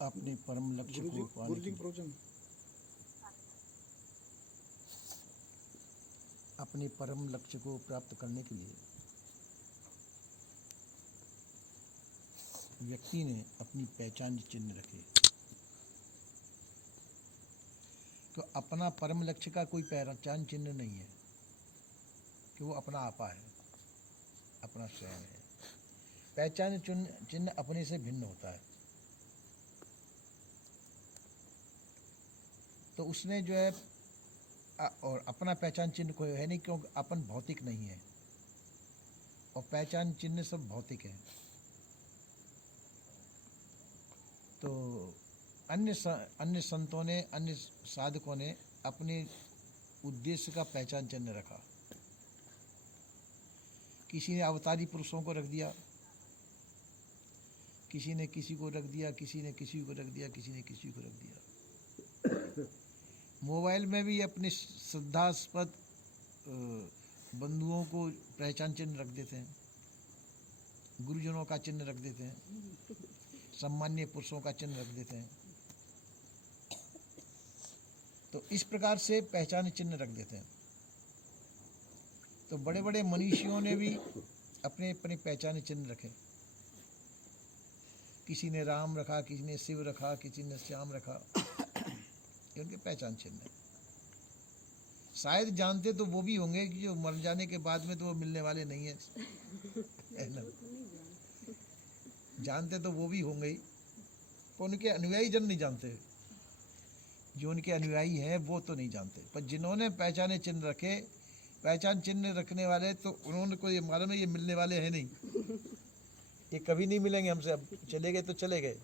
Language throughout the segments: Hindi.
अपने परम लक्ष्य को पाने गुरु जी के प्रवचन अपने परम लक्ष्य को प्राप्त करने के लिए व्यक्ति ने अपनी पहचान चिन्ह रखे। तो अपना परम लक्ष्य का कोई पहचान चिन्ह नहीं है कि वो अपना आपा है, अपना स्वयं है। पहचान चिन्ह अपने से भिन्न होता है। तो उसने जो है और अपना पहचान चिन्ह कोई है नहीं, क्योंकि अपन भौतिक नहीं है और पहचान चिन्ह सब भौतिक है। तो अन्य संतों ने, अन्य साधकों ने अपने उद्देश्य का पहचान चिन्ह रखा। किसी ने अवतारी पुरुषों को रख दिया, किसी ने किसी को रख दिया, किसी ने किसी को रख दिया, किसी ने किसी को रख दिया। मोबाइल में भी अपने श्रद्धास्पद बंधुओं को पहचान चिन्ह रख देते हैं, गुरुजनों का चिन्ह रख देते हैं, सम्मान्य पुरुषों का चिन्ह रख देते हैं। तो इस प्रकार से पहचान चिन्ह रख देते हैं। तो बड़े बड़े मनीषियों ने भी अपने अपने पहचान चिन्ह रखे। किसी ने राम रखा, किसी ने शिव रखा, किसी ने श्याम रखा। ये उनके पहचान चिन्ह है। शायद जानते तो वो भी होंगे कि जो मर जाने के बाद में तो वो मिलने वाले नहीं है ना? जानते तो वो भी होंगे ही, पर उनके अनुयायी जन नहीं जानते। जो उनके अनुयायी हैं वो तो नहीं जानते। पर जिन्होंने पहचाने चिन्ह रखे, पहचान चिन्ह रखने वाले, तो उन्होंने को ये मालूम है ये मिलने वाले हैं नहीं, ये कभी नहीं मिलेंगे हमसे, अब चले गए तो चले गए।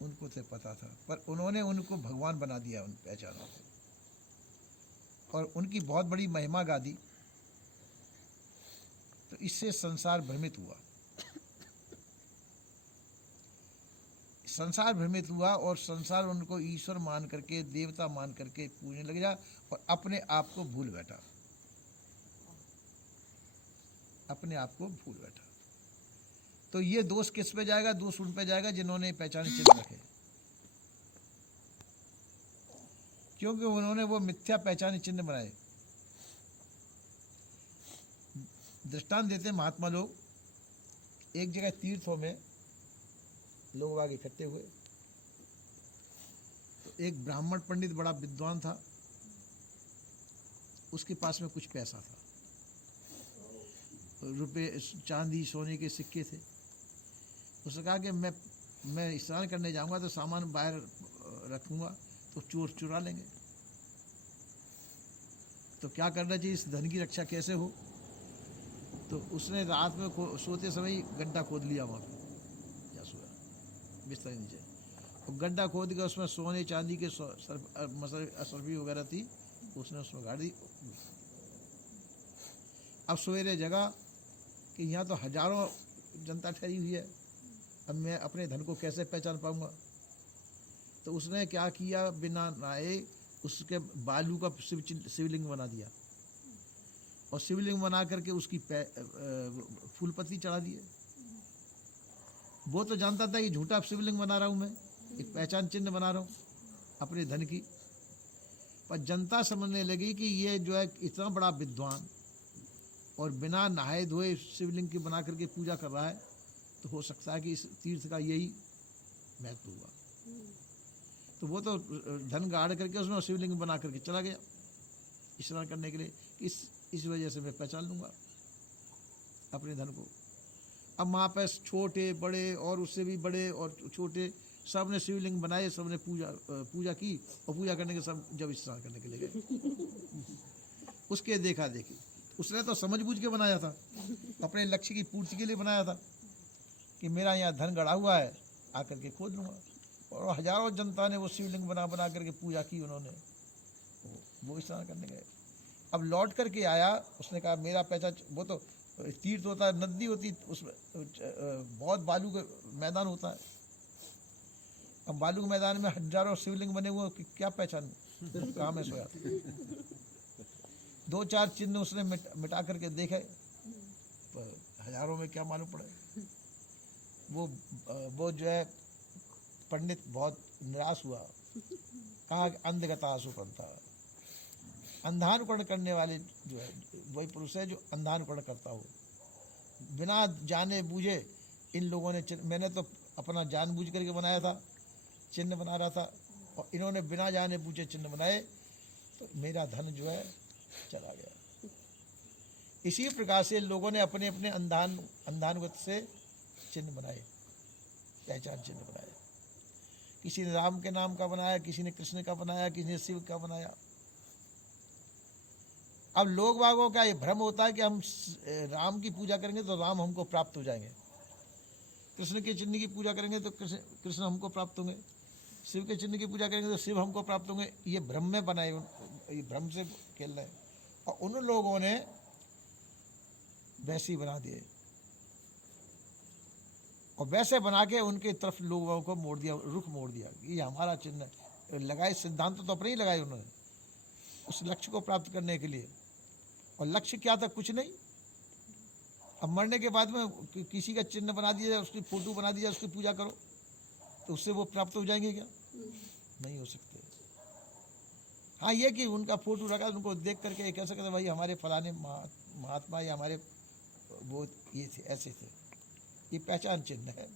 उनको तो पता था, पर उन्होंने उनको भगवान बना दिया उन पहचानों को, और उनकी बहुत बड़ी महिमा गा दी। तो इससे संसार भ्रमित हुआ। संसार भ्रमित हुआ और संसार उनको ईश्वर मान करके, देवता मान करके पूजने लग गया और अपने आप को भूल बैठा, अपने आप को भूल बैठा। तो ये दोष किस पे जाएगा? दोष उन पे जाएगा जिन्होंने पहचान चिन्ह रखे, क्योंकि उन्होंने वो मिथ्या पहचान चिन्ह बनाए। दृष्टांत देते महात्मा लोग, एक जगह तीर्थों में लोग बाग इकट्ठे हुए। तो एक ब्राह्मण पंडित बड़ा विद्वान था, उसके पास में कुछ पैसा था, रुपए, चांदी, सोने के सिक्के थे। उसने कहा कि मैं स्नान करने जाऊंगा तो सामान बाहर रखूंगा तो चोर चुरा लेंगे, तो क्या करना चाहिए, इस धन की रक्षा कैसे हो? तो उसने रात में सोते समय गड्ढा खोद लिया वहाँ पे, या सोया बिस्तर नीचे, और गड्ढा खोद के उसमें सोने चांदी के असरफी वगैरह थी, उसने उसमें गाड़ दी। अब सवेरे जगह कि यहाँ तो हजारों जनता ठहरी हुई है, अब मैं अपने धन को कैसे पहचान पाऊंगा? तो उसने क्या किया, बिना नहाए उसके बालू का शिवलिंग बना दिया, और शिवलिंग बना करके उसकी फूल पत्ती चढ़ा दिए। वो तो जानता था कि झूठा शिवलिंग बना रहा हूँ, मैं एक पहचान चिन्ह बना रहा हूँ अपने धन की। पर जनता समझने लगी कि ये जो है इतना बड़ा विद्वान और बिना नहाए धोए शिवलिंग की बना करके पूजा कर रहा है, तो हो सकता है कि इस तीर्थ का यही महत्व हुआ। तो वो तो धन गाड़ करके उसमें शिवलिंग बना करके चला गया स्नान करने के लिए। इस वजह से मैं पहचान लूँगा अपने धन को। अब वहाँ पर छोटे बड़े और उससे भी बड़े और छोटे सब ने शिवलिंग बनाए, सब ने पूजा की, और पूजा करने के सब जब स्नान करने के लिए गए। उसके देखा देखी, उसने तो समझ बूझ के बनाया था, अपने लक्ष्य की पूर्ति के लिए बनाया था कि मेरा यहाँ धन गड़ा हुआ है, आकर के खोद लूँगा। और हजारों जनता ने वो शिवलिंग बना करके पूजा की उन्होंने, वो स्नान करने गए। अब लौट करके आया, उसने कहा मेरा पैसा, वो तो तीर्थ होता है, नदी होती, उसमें बहुत बालू का मैदान होता है। अब बालू के मैदान में हजारों शिवलिंग बने हुए, क्या पहचान कहाँ में सोया। 2-4 चिन्ह उसने मिटा करके देखे, हजारों में क्या मालूम पड़े। वो जो है पंडित बहुत निराश हुआ, कहा अंधगता सुपंथा, अंधानुकरण करने वाले जो है वही पुरुष है जो अंधानुकरण करता हो, बिना जाने बूझे। इन लोगों ने मैंने तो अपना जानबूझ करके बनाया था, चिन्ह बना रहा था, और इन्होंने बिना जाने बूझे चिन्ह बनाए, तो मेरा धन जो है चला गया। इसी प्रकार से लोगों ने अपने अपने अंधानुगत से चिन्ह बनाए, पहचान चिन्ह बनाए। किसी ने राम के नाम का बनाया, किसी ने कृष्ण का बनाया, किसी ने शिव का बनाया। अब लोग बागों का ये भ्रम होता है कि हम राम की पूजा करेंगे तो राम हमको प्राप्त हो जाएंगे, कृष्ण के चिन्ह की पूजा करेंगे तो कृष्ण हमको प्राप्त होंगे, शिव के चिन्ह की पूजा करेंगे तो शिव हमको प्राप्त होंगे। ये भ्रम में बनाए, ये भ्रम से खेल रहे हैं। और उन लोगों ने वैसे ही बना दिए, और वैसे बना के उनके तरफ लोगों को मोड़ दिया, रुख मोड़ दिया। ये हमारा चिन्ह लगाए, सिद्धांत तो अपने ही लगाए उन्होंने उस लक्ष्य को प्राप्त करने के लिए। और लक्ष्य क्या था? कुछ नहीं। अब मरने के बाद में किसी का चिन्ह बना दिया जाए, उसकी फोटो बना दी जाए, उसकी पूजा करो, तो उससे वो प्राप्त हो जाएंगे क्या? नहीं हो सकते। हाँ, ये कि उनका फोटो रखा, उनको देख करके कह सकते भाई हमारे फलाने महात्मा या हमारे वो ये थे, ऐसे थे, ये पहचान चिन्ह है।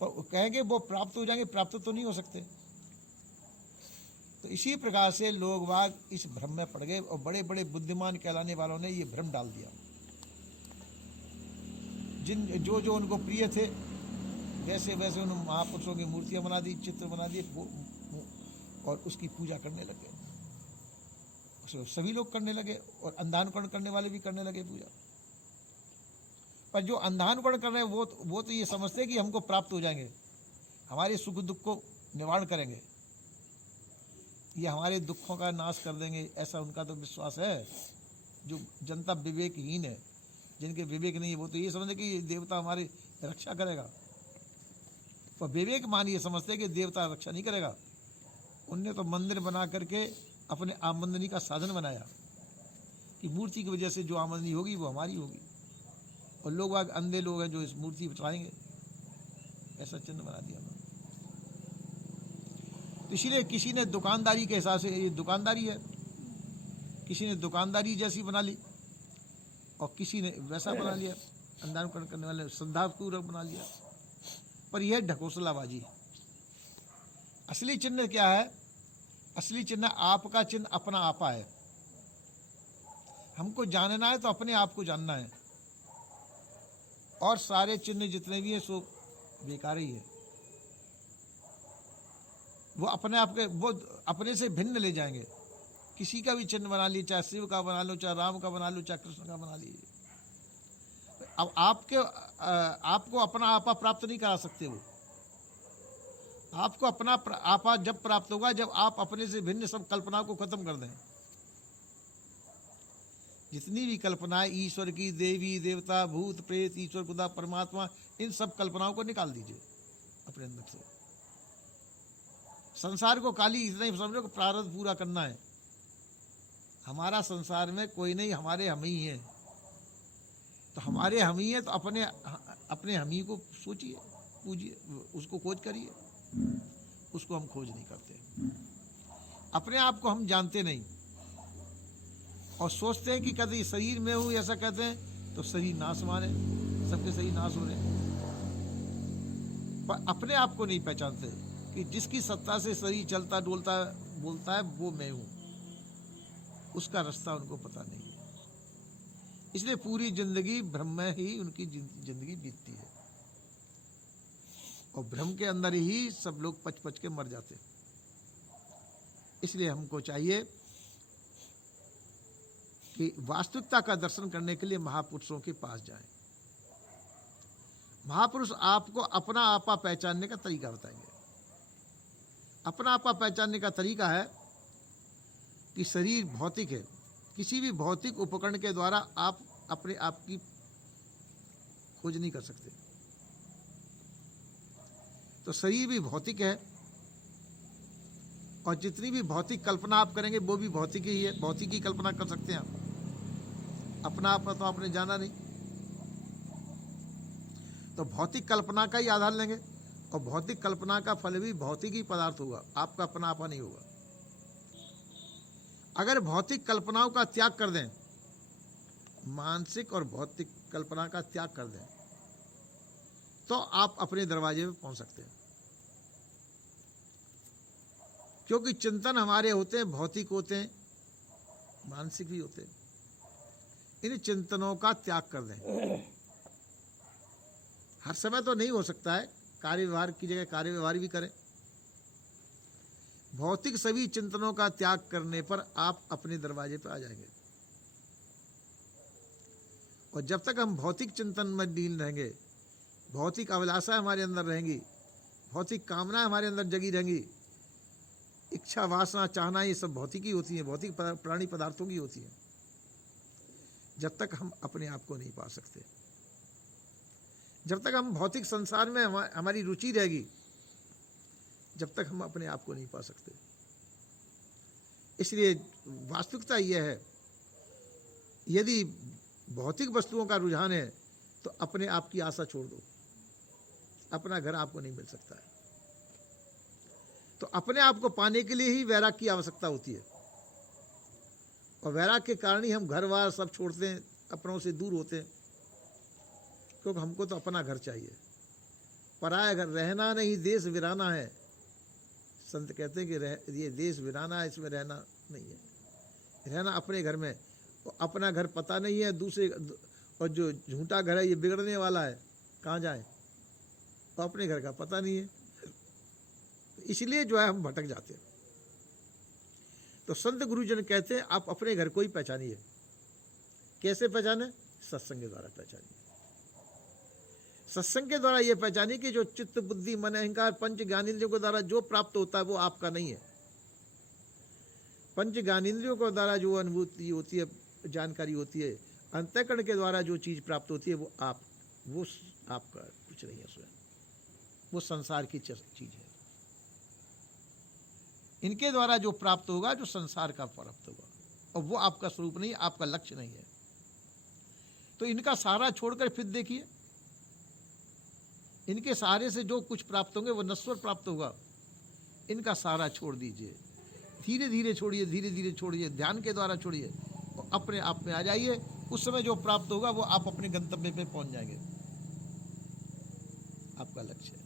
और कहेंगे वो प्राप्त हो जाएंगे, प्राप्त तो नहीं हो सकते। तो इसी प्रकार से लोग बाग इस भ्रम में पड़ गए, और बड़े बड़े बुद्धिमान कहलाने वालों ने ये भ्रम डाल दिया। जो जो उनको प्रिय थे वैसे वैसे उन्होंने महापुरुषों की मूर्तियां बना दी, चित्र बना दिए, और उसकी पूजा करने लगे। उसको सभी लोग करने लगे, और अंधानुकरण करने वाले भी करने लगे पूजा। पर जो अंधानुकरण कर रहे हैं वो तो ये समझते हैं कि हमको प्राप्त हो जाएंगे, हमारे सुख दुख को निवारण करेंगे, ये हमारे दुखों का नाश कर देंगे, ऐसा उनका तो विश्वास है। जो जनता विवेकहीन है, जिनके विवेक नहीं है, वो तो ये समझते कि देवता हमारी रक्षा करेगा। पर विवेक मान ये समझते कि देवता रक्षा नहीं करेगा। उनने तो मंदिर बना करके अपने आमदनी का साधन बनाया कि मूर्ति की वजह से जो आमदनी होगी वो हमारी होगी, और लोग आगे अंधे लोग हैं जो इस मूर्ति पर चढ़ाएंगे, ऐसा चिन्ह बना दिया। तो इसीलिए किसी ने दुकानदारी के हिसाब से, ये दुकानदारी है, किसी ने दुकानदारी जैसी बना ली, और किसी ने वैसा बना लिया, अंधानुकरण करने वाले श्रद्धापूर्वक बना लिया। पर यह ढकोसलाबाजी। असली चिन्ह क्या है? असली चिन्ह आपका चिन्ह अपना आपा है। हमको जानना है तो अपने आप को जानना है, और सारे चिन्ह जितने भी हैं सो बेकार ही है। वो अपने आप के, वो अपने से भिन्न ले जाएंगे। किसी का भी चिन्ह बना लीजिए, चाहे शिव का बना लो, चाहे राम का बना लो, चाहे कृष्ण का बना लीजिए। अब आपको अपना आपा प्राप्त नहीं करा सकते। वो आपको अपना आपा जब प्राप्त होगा जब आप अपने से भिन्न सब कल्पनाओं को खत्म कर दें। जितनी भी कल्पनाएं ईश्वर की, देवी देवता, भूत प्रेत, ईश्वर खुदा, परमात्मा, इन सब कल्पनाओं को निकाल दीजिए अपने अंदर से। संसार को खाली इतना ही समझो कि प्रारब्ध पूरा करना है। हमारा संसार में कोई नहीं, हमारे हम ही हैं। तो हमारे हम ही हैं, तो अपने हम ही को सोचिए, पूजिए, उसको खोज करिए। उसको हम खोज नहीं करते। अपने आप को हम जानते नहीं, और सोचते हैं कि कभी शरीर में हूँ, ऐसा कहते हैं तो शरीर नाशवान है, सबके शरीर नाश हो रहे हैं। पर अपने आप को नहीं पहचानते कि जिसकी सत्ता से शरीर चलता डोलता बोलता है वो मैं हूँ। उसका रास्ता उनको पता नहीं है। इसलिए पूरी जिंदगी भ्रम में ही उनकी जिंदगी बीतती है, और भ्रम के अंदर ही सब लोग पच पच के मर जाते। इसलिए हमको चाहिए कि वास्तविकता का दर्शन करने के लिए महापुरुषों के पास जाएं। महापुरुष आपको अपना आपा पहचानने का तरीका बताएंगे। अपना आपा पहचानने का तरीका है कि शरीर भौतिक है, किसी भी भौतिक उपकरण के द्वारा आप अपने आप की खोज नहीं कर सकते। तो शरीर भी भौतिक है, और जितनी भी भौतिक कल्पना आप करेंगे वो भी भौतिक ही है, भौतिक ही कल्पना कर सकते हैं आप। अपना आपा तो आपने जाना नहीं। तो तो भौतिक कल्पना का ही आधार लेंगे, और भौतिक कल्पना का फल भी भौतिक ही पदार्थ होगा, आपका अपना आपा नहीं होगा। अगर भौतिक कल्पनाओं का त्याग कर दें, मानसिक और भौतिक कल्पना का त्याग कर दें, तो आप अपने दरवाजे पे पहुंच सकते हैं। क्योंकि चिंतन हमारे होते हैं, भौतिक होते हैं, मानसिक भी होते हैं। इन चिंतनों का त्याग कर दें। हर समय तो नहीं हो सकता है, कार्य व्यवहार की जगह कार्य व्यवहार भी करें। भौतिक सभी चिंतनों का त्याग करने पर आप अपने दरवाजे पर आ जाएंगे। और जब तक हम भौतिक चिंतन में लीन रहेंगे, भौतिक अभिलाषा हमारे अंदर रहेंगी, भौतिक कामना हमारे अंदर जगी रहेंगी, इच्छा वासना चाहना, ये सब भौतिक ही होती है, भौतिक प्राणी पदार्थों की होती है। जब तक हम अपने आप को नहीं पा सकते, जब तक हम भौतिक संसार में हमारी रुचि रहेगी, जब तक हम अपने आप को नहीं पा सकते। इसलिए वास्तविकता यह है, यदि भौतिक वस्तुओं का रुझान है तो अपने आप की आशा छोड़ दो, अपना घर आपको नहीं मिल सकता है। तो अपने आप को पाने के लिए ही वैराग की आवश्यकता होती है, और वैराग के कारण ही हम घर बार सब छोड़ते हैं, अपनों से दूर होते हैं, क्योंकि हमको तो अपना घर चाहिए। पराया घर रहना नहीं, देश वीराना है। संत कहते हैं कि ये देश वीराना है, इसमें रहना नहीं है, रहना अपने घर में। और अपना घर पता नहीं है, दूसरे, और जो झूठा घर है ये बिगड़ने वाला है, कहाँ जाए, तो अपने घर का पता नहीं है, इसलिए जो है हम भटक जाते हैं। तो संत गुरुजन कहते हैं आप अपने घर को ही पहचानिए। कैसे पहचाने? सत्संग के द्वारा पहचानिए। सत्संग के द्वारा ये पहचानिए कि जो चित्त बुद्धि मन अहंकार पंच ज्ञानेंद्रियों के द्वारा जो प्राप्त होता है वो आपका नहीं है। पंच ज्ञानेंद्रियों के द्वारा जो अनुभूति होती है, जानकारी होती है, अंतःकरण के द्वारा जो चीज प्राप्त होती है वो आपका कुछ नहीं है स्वयं, वो संसार की चीज है। इनके द्वारा जो प्राप्त होगा, जो संसार का प्राप्त होगा, और वो आपका स्वरूप नहीं, आपका लक्ष्य नहीं है। तो इनका सहारा छोड़कर फिर देखिए, इनके सहारे से जो कुछ प्राप्त होंगे वो नश्वर प्राप्त होगा। इनका सहारा छोड़ दीजिए, धीरे धीरे छोड़िए, धीरे धीरे छोड़िए, ध्यान के द्वारा छोड़िए, और अपने आप में आ जाइए। उस समय जो प्राप्त होगा वो आप अपने गंतव्य पे पहुंच जाएंगे, आपका लक्ष्य है।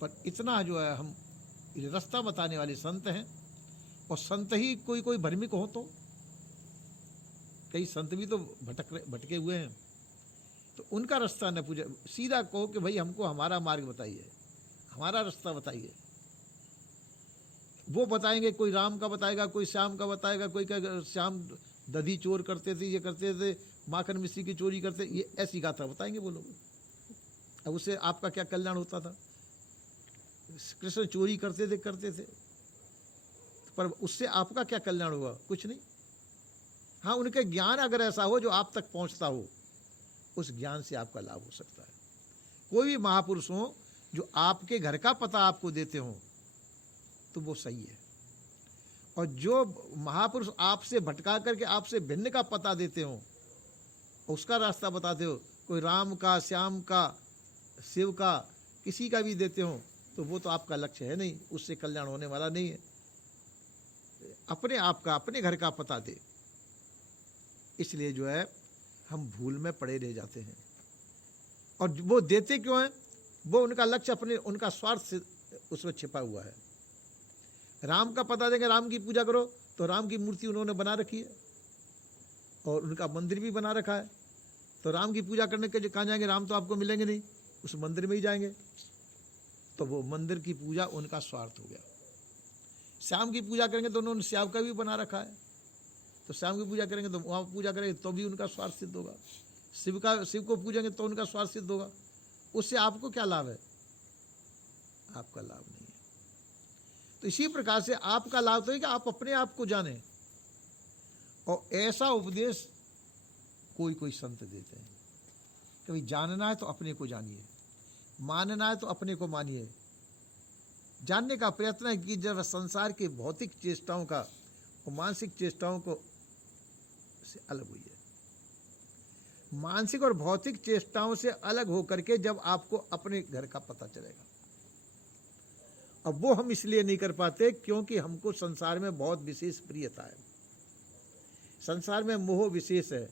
पर इतना जो है, हम रास्ता बताने वाले संत हैं, और संत ही कोई भ्रमिक हो, तो कई संत भी तो भटके हुए हैं, तो उनका रास्ता न पूछे, सीधा कहो कि भाई हमको हमारा मार्ग बताइए, हमारा रास्ता बताइए। वो बताएंगे, कोई राम का बताएगा, कोई श्याम का बताएगा, कोई कहेगा श्याम दधी चोर करते थे, ये करते थे, माखन मिश्री की चोरी करते, ये ऐसी गाथा बताएंगे वो लोग। अब उससे आपका क्या कल्याण होता था? कृष्ण चोरी करते थे, पर उससे आपका क्या कल्याण हुआ? कुछ नहीं। हाँ, उनके ज्ञान अगर ऐसा हो जो आप तक पहुंचता हो, उस ज्ञान से आपका लाभ हो सकता है। कोई भी महापुरुष हो जो आपके घर का पता आपको देते हो तो वो सही है, और जो महापुरुष आपसे भटका करके आपसे भिन्न का पता देते हो, उसका रास्ता बताते हो, कोई राम का, श्याम का, शिव का, किसी का भी देते हो, तो वो तो आपका लक्ष्य है नहीं, उससे कल्याण होने वाला नहीं है। अपने आप का, अपने घर का पता दे। इसलिए जो है हम भूल में पड़े रह जाते हैं। और वो देते क्यों हैं? वो उनका लक्ष्य, अपने उनका स्वार्थ से उसमें छिपा हुआ है। राम का पता देंगे, राम की पूजा करो, तो राम की मूर्ति उन्होंने बना रखी है, और उनका मंदिर भी बना रखा है। तो राम की पूजा करने के कहाँ जाएंगे? राम तो आपको मिलेंगे नहीं, उस मंदिर में ही जाएंगे। तो वो मंदिर की पूजा उनका स्वार्थ हो गया। श्याम की पूजा करेंगे तो उन्होंने श्याम का भी बना रखा है, तो श्याम की पूजा करेंगे तो वहाँ पूजा करेंगे तो भी उनका स्वार्थ सिद्ध होगा। शिव को पूजेंगे तो उनका स्वार्थ सिद्ध होगा। उससे आपको क्या लाभ है? आपका लाभ नहीं है। तो इसी प्रकार से आपका लाभ तो है कि आप अपने आप को जानें, और ऐसा उपदेश कोई संत देते हैं। कभी जानना है तो अपने को जानिए, मानना है तो अपने को मानिए। जानने का प्रयत्न है कि जब संसार के भौतिक चेष्टाओं का और मानसिक चेष्टाओं को से अलग हुई है। मानसिक और भौतिक चेष्टाओं से अलग होकर के जब आपको अपने घर का पता चलेगा। अब वो हम इसलिए नहीं कर पाते क्योंकि हमको संसार में बहुत विशेष प्रियता है, संसार में मोह विशेष है,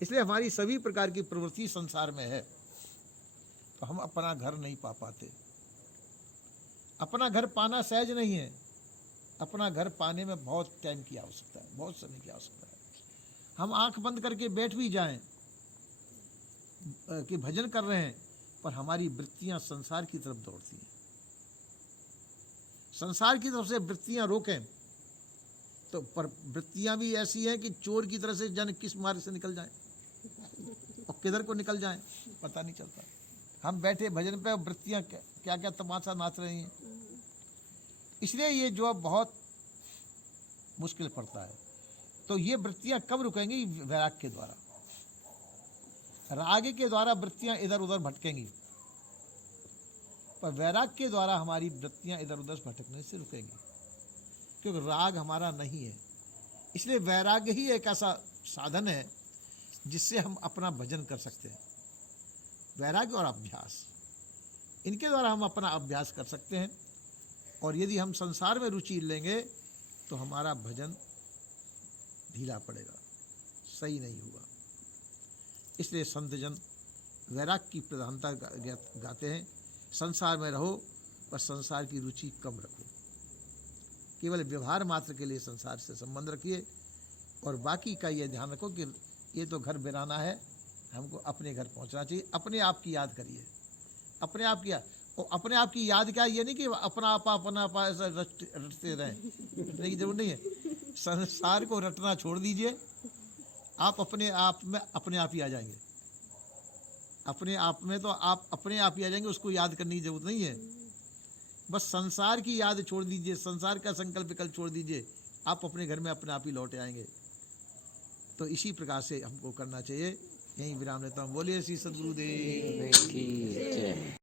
इसलिए हमारी सभी प्रकार की प्रवृत्ति संसार में है, तो हम अपना घर नहीं पा पाते। अपना घर पाना सहज नहीं है, अपना घर पाने में बहुत टाइम की आवश्यकता है, बहुत समय की आवश्यकता है। हम आंख बंद करके बैठ भी जाएं कि भजन कर रहे हैं, पर हमारी वृत्तियां संसार की तरफ दौड़ती हैं। संसार की तरफ से वृत्तियां रोकें तो पर वृत्तियां भी ऐसी हैं कि चोर की तरह से जन किस मार्ग से निकल जाएं और किधर को निकल जाएं पता नहीं चलता। हम बैठे भजन पे, वृत्तियां क्या क्या तमाशा नाच रही हैं, इसलिए ये जो बहुत मुश्किल पड़ता है। तो ये वृत्तियां कब रुकेंगी? वैराग्य के द्वारा, राग के द्वारा वृत्तियां इधर उधर भटकेंगी, पर वैराग्य के द्वारा हमारी वृत्तियां इधर उधर भटकने से रुकेंगी, क्योंकि राग हमारा नहीं है। इसलिए वैराग्य ही एक ऐसा साधन है जिससे हम अपना भजन कर सकते हैं। वैराग्य और अभ्यास, इनके द्वारा हम अपना अभ्यास कर सकते हैं। और यदि हम संसार में रुचि लेंगे तो हमारा भजन ढीला पड़ेगा, सही नहीं होगा। इसलिए संत जन वैराग्य की प्रधानता गाते हैं। संसार में रहो पर संसार की रुचि कम रखो, केवल व्यवहार मात्र के लिए संसार से संबंध रखिए, और बाकी का ये ध्यान रखो कि ये तो घर बिराना है, हमको अपने घर पहुंचना चाहिए। अपने आप की याद करिए, अपने आप की याद। और अपने आप की याद क्या, ये नहीं कि अपना आपा ऐसा रटते रहें, रटने की जरूरत नहीं है। संसार को रटना छोड़ दीजिए, आप अपने आप में अपने आप ही आ जाएंगे। अपने आप में तो आप अपने आप ही आ जाएंगे, उसको याद करने की जरूरत नहीं है। बस संसार की याद छोड़ दीजिए, संसार का संकल्प विकल्प छोड़ दीजिए, आप अपने घर में अपने आप ही लौट आएंगे। तो इसी प्रकार से हमको करना चाहिए। यहीं विराम लेता हूँ। बोलिए श्री सद्गुरुदेव की जय।